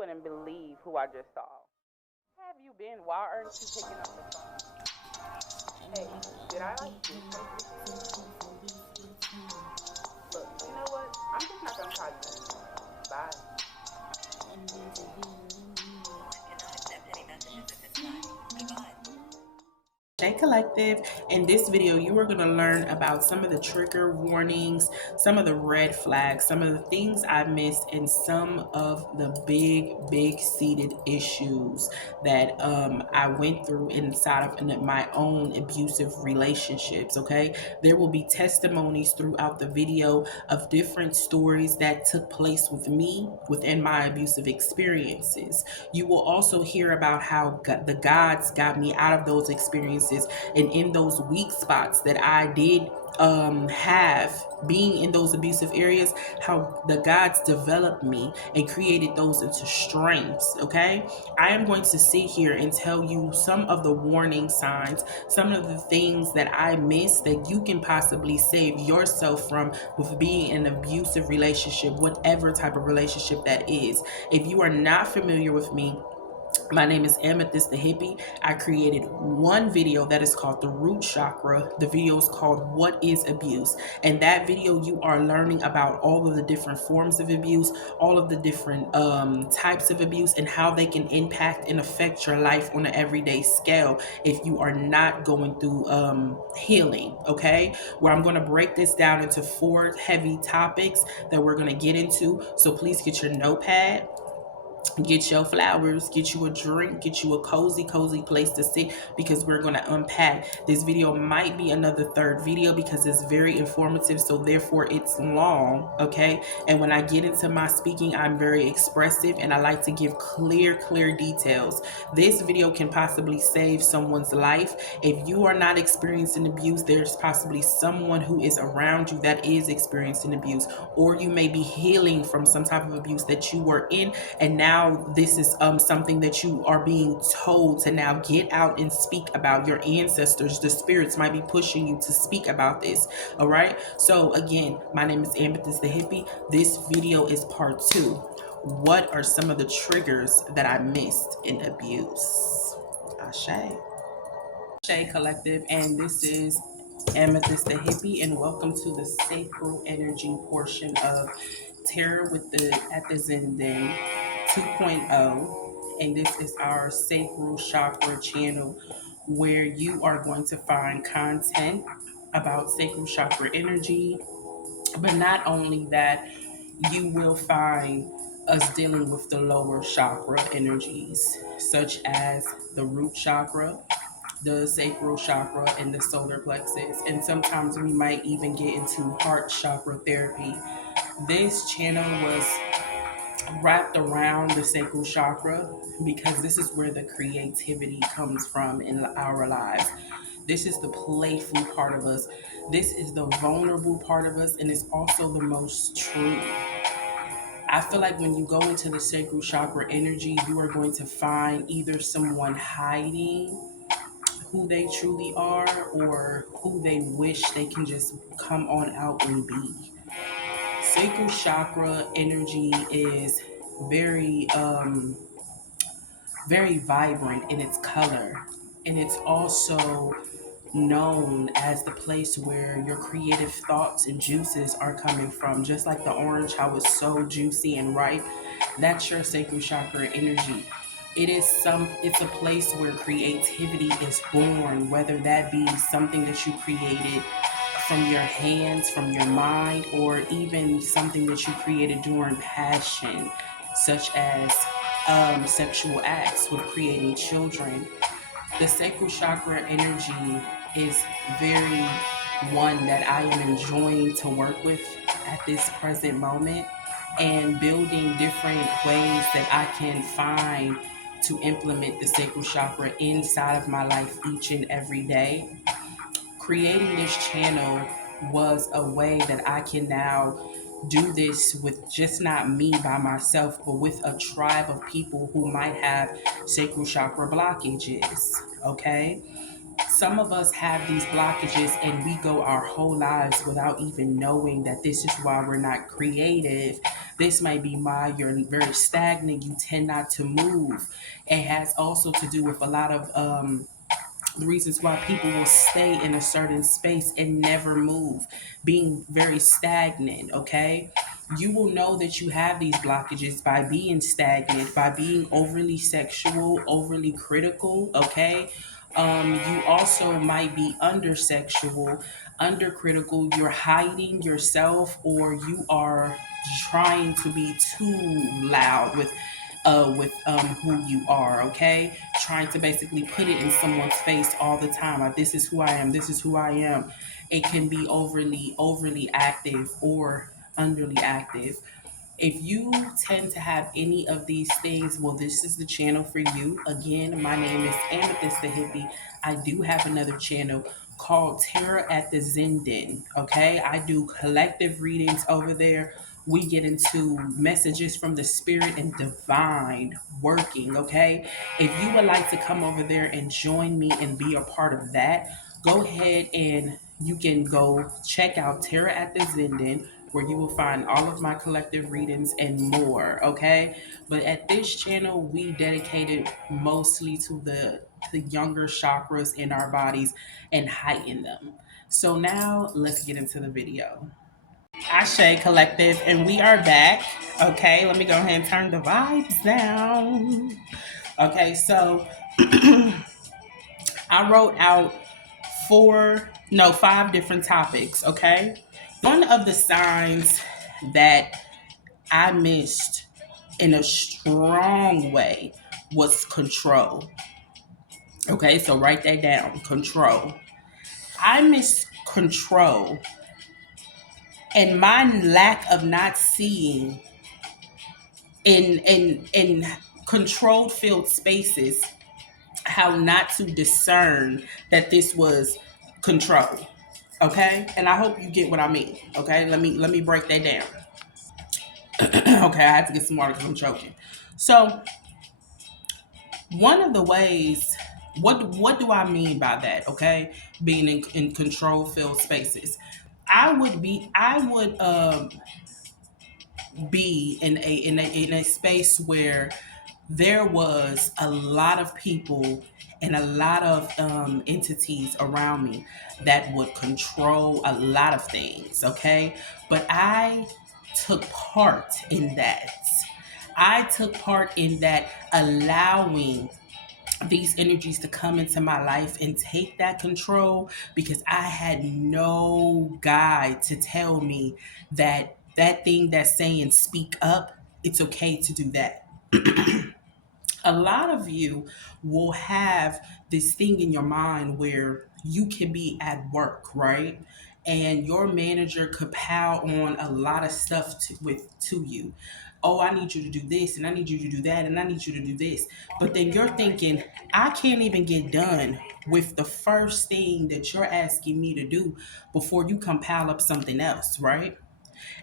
wouldn't believe who I just saw. Have you been? Why aren't you picking up the phone? Hey, did I like do something to you? Look, you know what? I'm just not gonna call you anymore. Bye. Collective. In this video, you are going to learn about some of the trigger warnings, some of the red flags, some of the things I missed, and some of the big seated issues that I went through inside of my own abusive relationships. Okay, there will be testimonies throughout the video of different stories that took place with me within my abusive experiences. You will also hear about how the gods got me out of those experiences, and in those weak spots that I did have being in those abusive areas, how the gods developed me and created those into strengths. Okay, I am going to sit here and tell you some of the warning signs, some of the things that I missed that you can possibly save yourself from with being in an abusive relationship, whatever type of relationship that is. If you are not familiar with me, my name is Amethyst the Hippie. I created one video that is called The Root Chakra. The video is called What is Abuse? And that video, you are learning about all of the different forms of abuse, all of the different types of abuse, and how they can impact and affect your life on an everyday scale if you are not going through healing. Okay, where I'm going to break this down into 4 heavy topics that we're going to get into. So please get your notepad, get your flowers, get you a drink, get you a cozy place to sit, because we're going to unpack. This video might be another third video because it's very informative, so therefore it's long. Okay, and when I get into my speaking, I'm very expressive and I like to give clear details. This video can possibly save someone's life. If you are not experiencing abuse, there's possibly someone who is around you that is experiencing abuse, or you may be healing from some type of abuse that you were in, and now this is something that you are being told to now get out and speak about. Your ancestors, the spirits, might be pushing you to speak about this. All right, so again, my name is Amethyst the Hippie. This video is part 2. What are some of the triggers that I missed in abuse? Ashe. Collective, and this is Amethyst the Hippie, and welcome to the sacral energy portion of Tarot with the at the Zen 2.0. And this is our sacral chakra channel, where you are going to find content about sacral chakra energy, but not only that, you will find us dealing with the lower chakra energies, such as the root chakra, the sacral chakra, and the solar plexus. And sometimes we might even get into heart chakra therapy. This channel was wrapped around the sacral chakra because this is where the creativity comes from in our lives. This is the playful part of us. This is the vulnerable part of us, and it's also the most true. I feel like when you go into the sacral chakra energy, you are going to find either someone hiding who they truly are, or who they wish they can just come on out and be. Sacral chakra energy is very very vibrant in its color, and it's also known as the place where your creative thoughts and juices are coming from. Just like the orange, how it's so juicy and ripe, that's your sacral chakra energy. It's a place where creativity is born, whether that be something that you created from your hands, from your mind, or even something that you created during passion, such as sexual acts with creating children. The sacral chakra energy is very one that I am enjoying to work with at this present moment, and building different ways that I can find to implement the sacral chakra inside of my life each and every day. Creating this channel was a way that I can now do this with just not me by myself, but with a tribe of people who might have sacral chakra blockages. Okay, some of us have these blockages and we go our whole lives without even knowing that this is why we're not creative, This might be why you're very stagnant. You tend not to move. It has also to do with a lot of the reasons why people will stay in a certain space and never move, being very stagnant, okay? You will know that you have these blockages by being stagnant, by being overly sexual, overly critical, okay? You also might be under sexual, under critical, you're hiding yourself, or you are trying to be too loud with who you are, okay? Trying to basically put it in someone's face all the time. Like, this is who I am, this is who I am. It can be overly active or underly active. If you tend to have any of these things, well, this is the channel for you. Again, my name is Amethyst the Hippie. I do have another channel called Terror at the Zindan. Okay, I do collective readings over there. We get into messages from the spirit and divine working. Okay, if you would like to come over there and join me and be a part of that, go ahead and you can go check out Terror at the Zindan, where you will find all of my collective readings and more, okay? But at this channel, we dedicated mostly to the younger chakras in our bodies and heighten them. So now let's get into the video. Ashe Collective, and we are back. Okay, let me go ahead and turn the vibes down. Okay, so I wrote out five different topics, okay? One of the signs that I missed in a strong way was control. Okay, so write that down. Control. I missed control, and my lack of not seeing in controlled filled spaces how not to discern that this was control. Okay, and I hope you get what I mean. Okay, let me break that down. Okay, I have to get some water because I'm choking. So one of the ways, what do I mean by that? Okay, being in control filled spaces, I would be in a space where there was a lot of people and a lot of entities around me that would control a lot of things. Okay, but I took part in that. I took part in that, allowing these energies to come into my life and take that control, because I had no guide to tell me that that thing that's saying speak up, it's okay to do that. A lot of you will have this thing in your mind where you can be at work, right? And your manager could pile on a lot of stuff to you. Oh, I need you to do this, and I need you to do that, and I need you to do this. But then you're thinking, I can't even get done with the first thing that you're asking me to do before you compile up something else, right?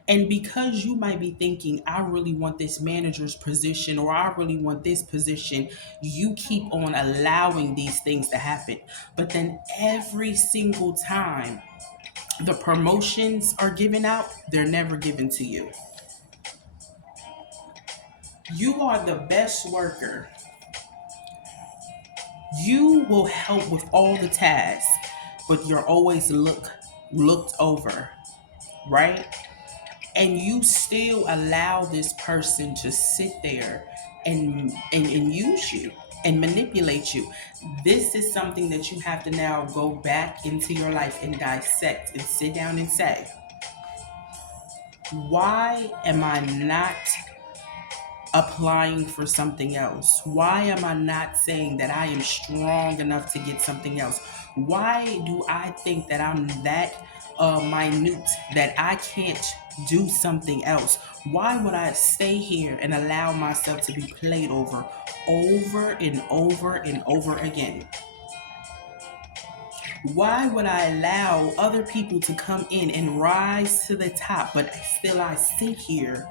And because you might be thinking, I really want this manager's position, or I really want this position, you keep on allowing these things to happen. But then every single time the promotions are given out, they're never given to you. You are the best worker. You will help with all the tasks, but you're always looked over, right? And you still allow this person to sit there and use you and manipulate you. This is something that you have to now go back into your life and dissect and sit down and say, why am I not applying for something else? Why am I not saying that I am strong enough to get something else? Why do I think that I'm that minute that I can't do something else? Why would I stay here and allow myself to be played over and over and over again? Why would I allow other people to come in and rise to the top, but still I sit here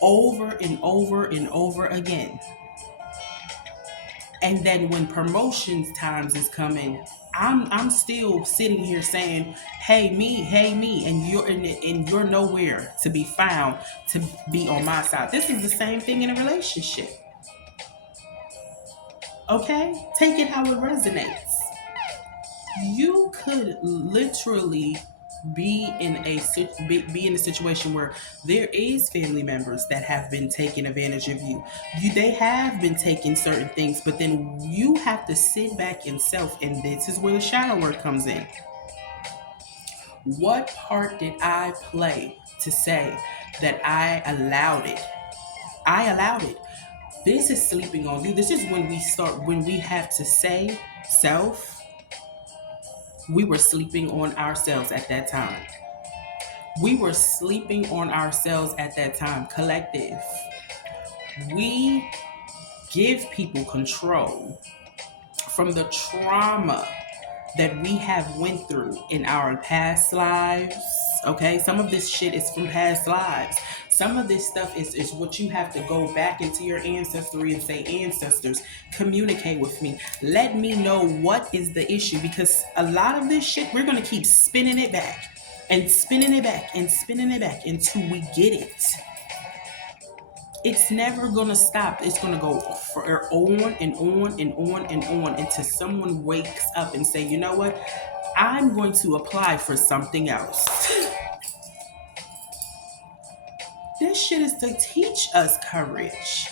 over and over and over again? And then when promotions times is coming, I'm still sitting here saying, hey me, and you're nowhere to be found to be on my side. This is the same thing in a relationship. Okay? Take it how it resonates. You could literally be in a situation where there is family members that have been taking advantage of you. They have been taking certain things, but then you have to sit back and self, and this is where the shadow work comes in. What part did I play to say that I allowed it? I allowed it. This is sleeping on you. This is when we have to say self. We were sleeping on ourselves at that time. We were sleeping on ourselves at that time. Collective. We give people control from the trauma that we have went through in our past lives. Okay, some of this shit is from past lives. Some of this stuff is what you have to go back into your ancestry and say, ancestors, communicate with me. Let me know what is the issue, because a lot of this shit, we're going to keep spinning it back and spinning it back and spinning it back until we get it. It's never gonna stop. It's gonna go for on and on and on and on until someone wakes up and say, you know what? I'm going to apply for something else. This shit is to teach us courage.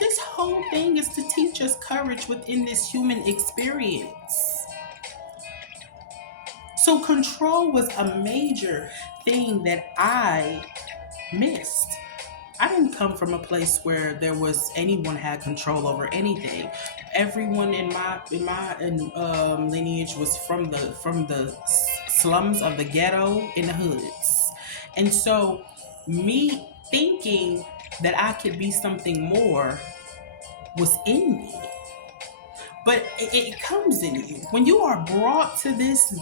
This whole thing is to teach us courage within this human experience. So control was a major thing that I missed. I didn't come from a place where there was anyone had control over anything. Everyone in my lineage was from the slums of the ghetto in the hoods, and so me thinking that I could be something more was in me. But it comes in you when you are brought to this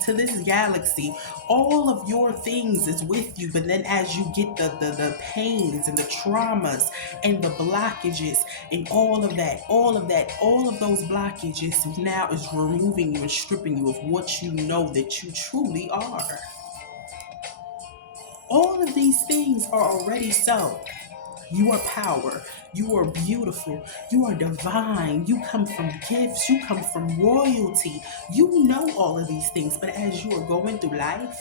galaxy. All of your things is with you, but then as you get the pains and the traumas and the blockages and all of those blockages now is removing you and stripping you of what you know that you truly are. All of these things are already so. You are power. You are beautiful. You are divine. You come from gifts. You come from royalty. You know all of these things, but as you are going through life,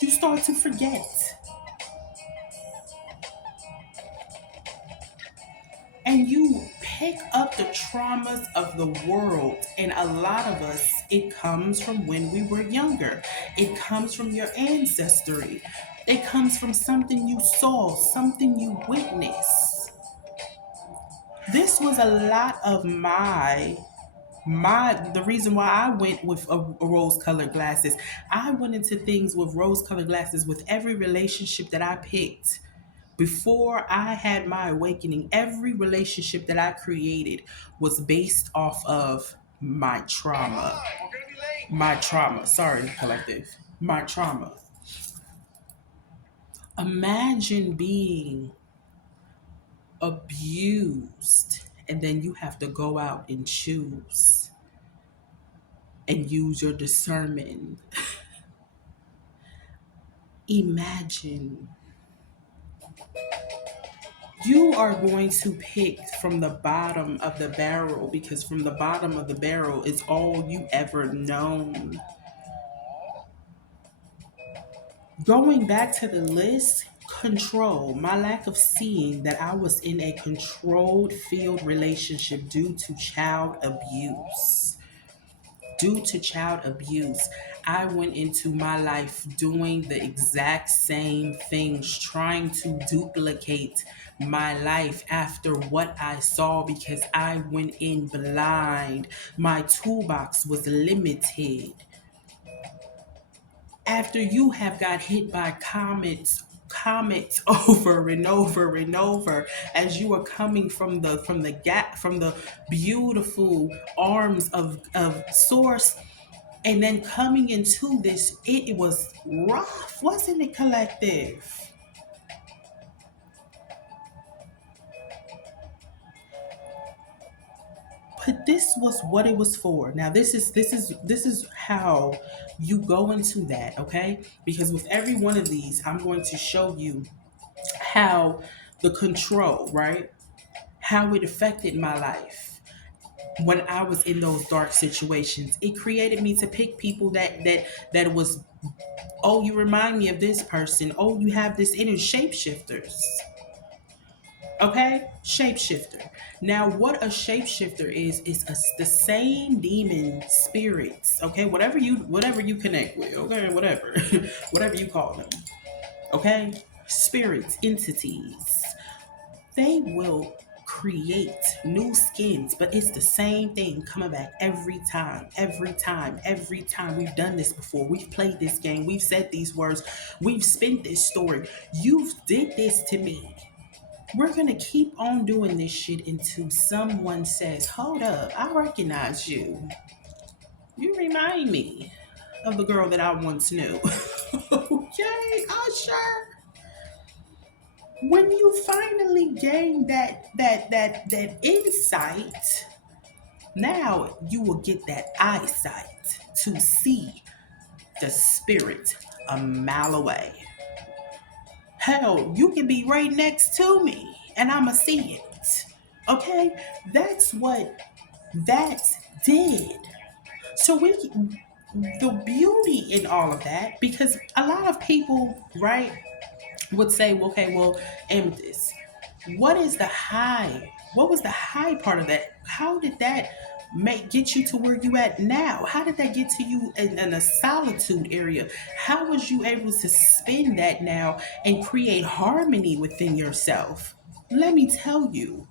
you start to forget. And you pick up the traumas of the world. And a lot of us, it comes from when we were younger. It comes from your ancestry. It comes from something you saw, something you witnessed. This was a lot of my the reason why I went with a rose colored glasses. I went into things with rose colored glasses with every relationship that I picked. Before I had my awakening, every relationship that I created was based off of my trauma. My trauma. Sorry, collective. My trauma. Imagine being abused and then you have to go out and choose and use your discernment. Imagine you are going to pick from the bottom of the barrel because from the bottom of the barrel is all you ever known. Going back to the list, control, my lack of seeing that I was in a controlled field relationship due to child abuse. Due to child abuse, I went into my life doing the exact same things, trying to duplicate my life after what I saw because I went in blind. My toolbox was limited. After you have got hit by comets over and over and over as you are coming from the beautiful arms of source, and then coming into this, it was rough, wasn't it, collective? But this was what it was for. Now this is how you go into that, okay? Because with every one of these, I'm going to show you how the control, right? How it affected my life when I was in those dark situations. It created me to pick people that was, oh, you remind me of this person. Oh, you have this inner shapeshifters. Okay, shapeshifter. Now, what a shapeshifter is the same demon spirits. Okay, whatever you connect with. Okay, whatever, whatever you call them. Okay, spirits, entities. They will create new skins, but it's the same thing coming back every time, every time, every time. We've done this before. We've played this game. We've said these words. We've spent this story. You did this to me. We're gonna keep on doing this shit until someone says, hold up, I recognize you. You remind me of the girl that I once knew. Okay, Usher. When you finally gain that insight, now you will get that eyesight to see the spirit a mile away. Hell, you can be right next to me and I'ma see it. Okay? That's what that did. So the beauty in all of that, because a lot of people, right, would say, well, okay, well, Amethyst, what is the high? What was the high part of that? How did that get you to where you at now? How did that get to you in a solitude area? How was you able to spin that now and create harmony within yourself? Let me tell you,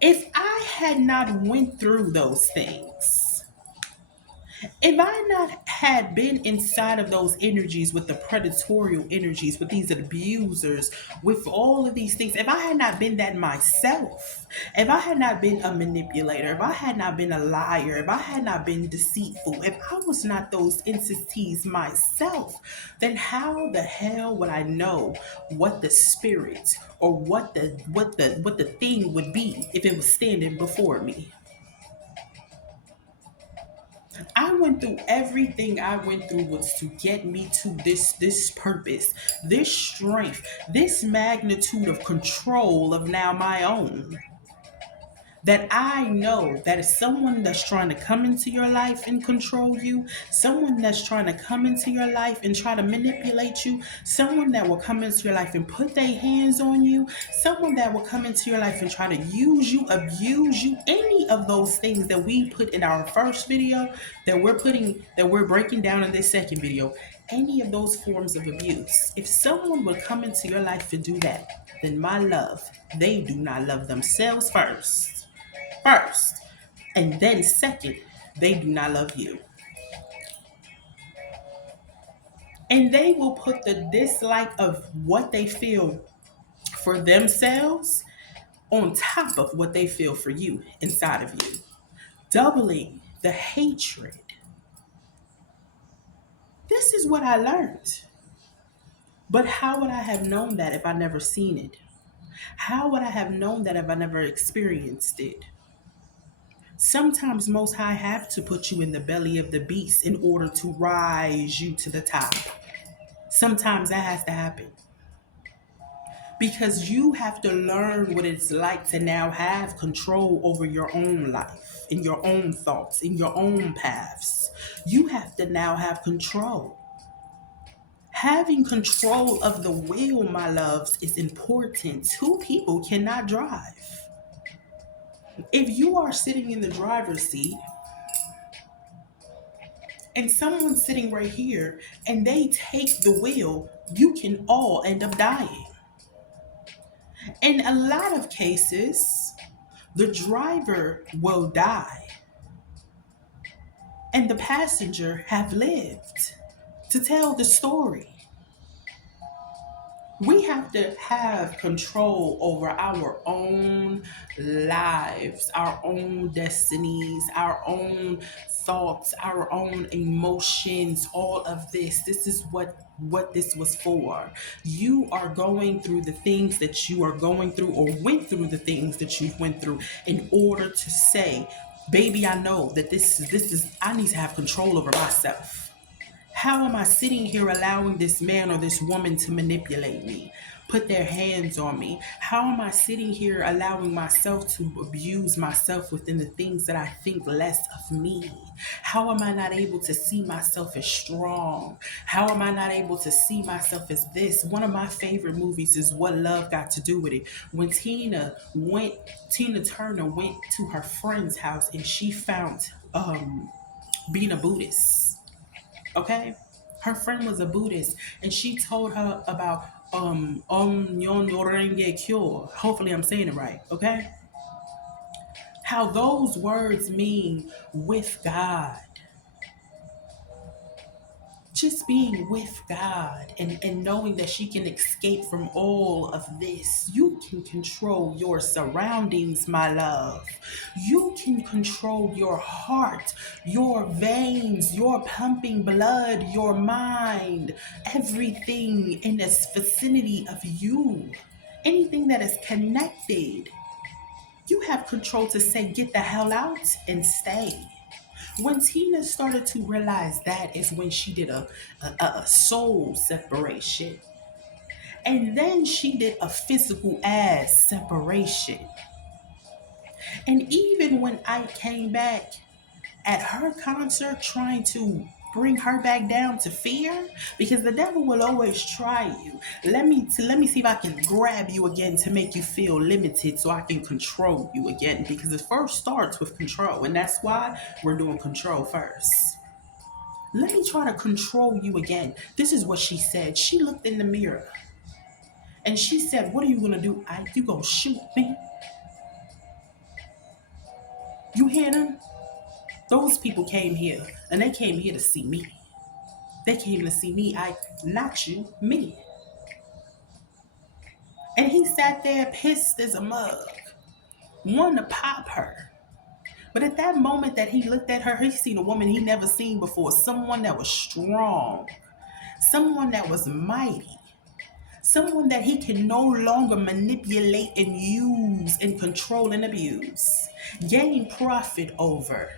if I had not went through those things, if I not had been inside of those energies with the predatorial energies, with these abusers, with all of these things, if I had not been that myself, if I had not been a manipulator, if I had not been a liar, if I had not been deceitful, if I was not those entities myself, then how the hell would I know what the spirit or what the thing would be if it was standing before me? I went through everything I went through was to get me to this purpose, this strength, this magnitude of control of now my own. That I know that is someone that's trying to come into your life and control you, someone that's trying to come into your life and try to manipulate you, someone that will come into your life and put their hands on you, someone that will come into your life and try to use you, abuse you, any of those things that we put in our first video, that we're breaking down in this second video, any of those forms of abuse. If someone would come into your life to do that, then my love, they do not love themselves first. And then second, they do not love you. And they will put the dislike of what they feel for themselves on top of what they feel for you inside of you, doubling the hatred. This is what I learned. But how would I have known that if I never seen it? How would I have known that if I never experienced it? Sometimes Most High have to put you in the belly of the beast in order to rise you to the top. Sometimes that has to happen. Because you have to learn what it's like to now have control over your own life, in your own thoughts, in your own paths. You have to now have control. Having control of the wheel, my loves, is important. Two people cannot drive. If you are sitting in the driver's seat and someone's sitting right here and they take the wheel, you can all end up dying. In a lot of cases, the driver will die and the passenger have lived to tell the story. We have to have control over our own lives, our own destinies, our own thoughts, our own emotions, all of this. This is what what this was for. You are going through the things that you are going through, or went through the things that you went through, in order to say, baby, I know that this is I need to have control over myself. How am I sitting here allowing this man or this woman to manipulate me, put their hands on me? How am I sitting here allowing myself to abuse myself within the things that I think less of me? How am I not able to see myself as strong? How am I not able to see myself as this? One of my favorite movies is What Love Got to Do with It. When Tina Turner went to her friend's house and she found being a Buddhist. Okay, her friend was a Buddhist, and she told her about Nyon Yorenge Kyo. Hopefully, I'm saying it right. Okay, how those words mean with God. Just being with God, and knowing that she can escape from all of this. You can control your surroundings, my love. You can control your heart, your veins, your pumping blood, your mind, everything in this vicinity of you. Anything that is connected, you have control to say, get the hell out and stay. When Tina started to realize that is when she did a soul separation. And then she did a physical ass separation. And even when I came back at her concert trying to bring her back down to fear, because the devil will always try you. Let me see if I can grab you again to make you feel limited so I can control you again, because it first starts with control, and that's why we're doing control first. Let me try to control you again. This is what she said. She looked in the mirror and she said, what are you gonna do? You gonna shoot me? You hear them? Those people came here and they came here to see me. They came to see me. Not you, me. And he sat there pissed as a mug, wanting to pop her. But at that moment that he looked at her, he seen a woman he never seen before. Someone that was strong. Someone that was mighty. Someone that he can no longer manipulate and use and control and abuse. Gain profit over.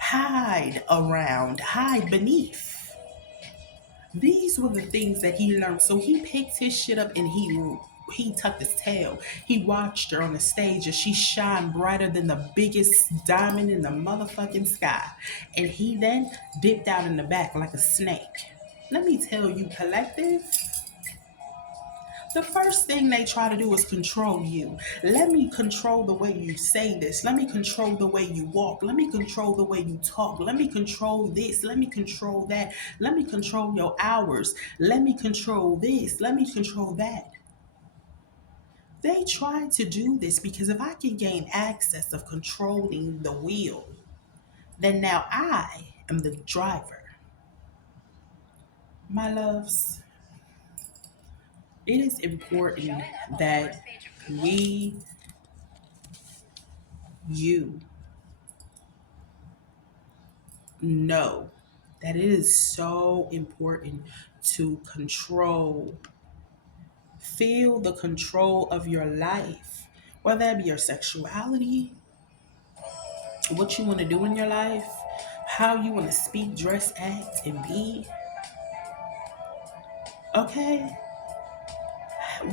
Hide around. Hide beneath. These were the things that he learned. So he picked his shit up and he tucked his tail. He watched her on the stage as she shined brighter than the biggest diamond in the motherfucking sky. And he then dipped out in the back like a snake. Let me tell you, collective, the first thing they try to do is control you. Let me control the way you say this. Let me control the way you walk. Let me control the way you talk. Let me control this. Let me control that. Let me control your hours. Let me control this. Let me control that. They try to do this because if I can gain access of controlling the wheel, then now I am the driver. My loves, it is important that you know that it is so important to feel the control of your life, whether that be your sexuality, what you want to do in your life, how you want to speak, dress, act, and be. Okay?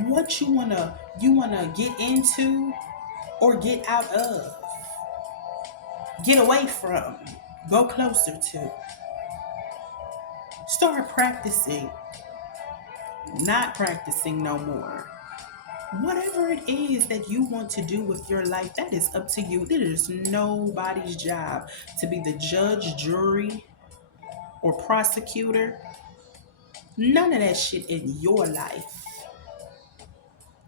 What you wanna get into or get out of, get away from, go closer to. Start practicing, not practicing no more. Whatever it is that you want to do with your life, that is up to you. It is nobody's job to be the judge, jury, or prosecutor. None of that shit in your life.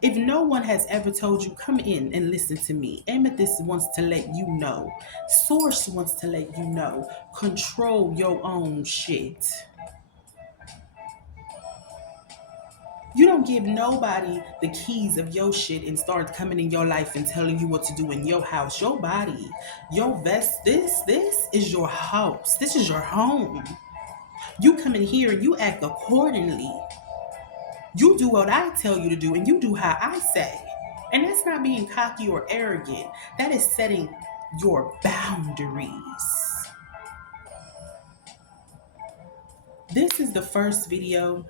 If no one has ever told you, come in and listen to me. Amethyst wants to let you know. Source wants to let you know. Control your own shit. You don't give nobody the keys of your shit and start coming in your life and telling you what to do in your house, your body, your vest. This is your house. This is your home. You come in here and you act accordingly. You do what I tell you to do and you do how I say. And that's not being cocky or arrogant. That is setting your boundaries. This is the first video,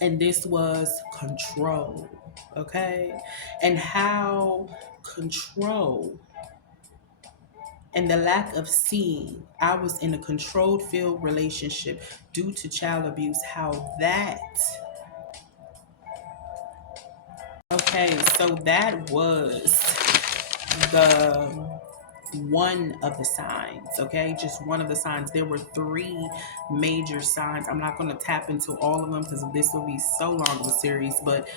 and this was control, okay? And how control and the lack of seeing, I was in a controlled filled relationship due to child abuse, how that, okay, so that was the one of the signs, okay? Just one of the signs. There were three major signs. I'm not going to tap into all of them because this will be so long of a series, but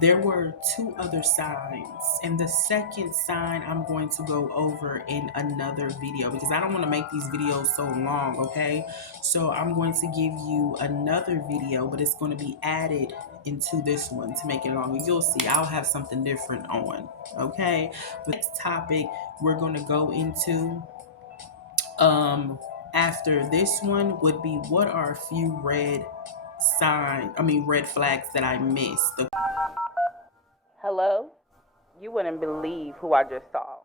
there were two other signs. And the second sign I'm going to go over in another video because I don't want to make these videos so long, okay? So I'm going to give you another video, but it's going to be added into this one to make it longer. You'll see I'll have something different on, okay? Next topic we're going to go into after this one would be what are a few red flags that I missed. Hello? You wouldn't believe who I just saw.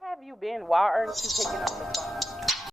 Have you been? Why aren't you picking up the phone?